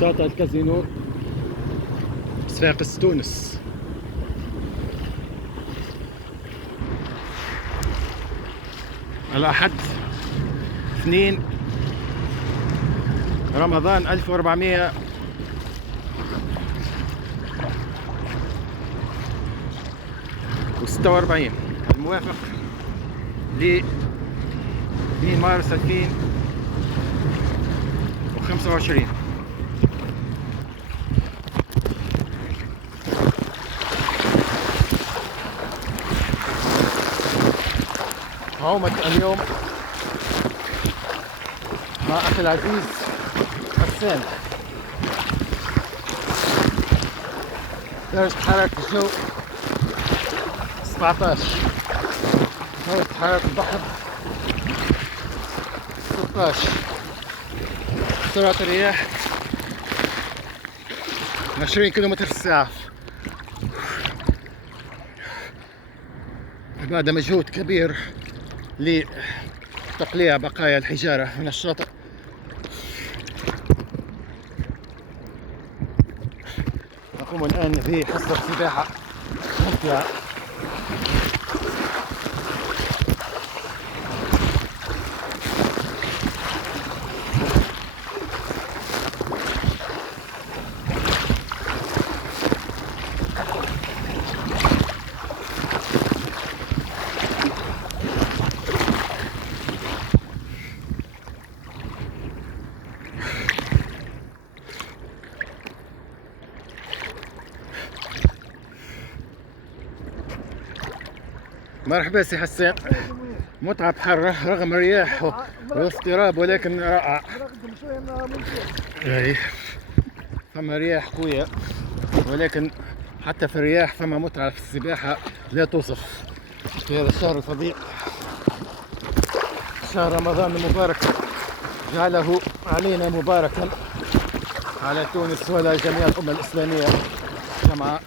شاطئ الكازينو صفاقس تونس. الأحد 2 رمضان 1446 الموافق ل 2 مارس 2025. عومة اليوم مع أخي العزيز حسان. درجة حرارة الجو 17، درجة حرارة البحر 16، سرعة الرياح 20 كيلومتر في الساعة. بعد مجهود كبير لتقليع بقايا الحجارة من الشاطئ، نقوم الآن بحصة سباحة ممتعة. مرحبا سي حسان، متعب حرة رغم الرياح والاضطراب ولكن رائع. اي فما رياح قوية ولكن حتى في الرياح فما متعة في السباحة لا توصف في هذا الشهر الفضيل، شهر رمضان المبارك، جعله علينا مباركا على تونس وعلى جميع الأمة الإسلامية جمعاء.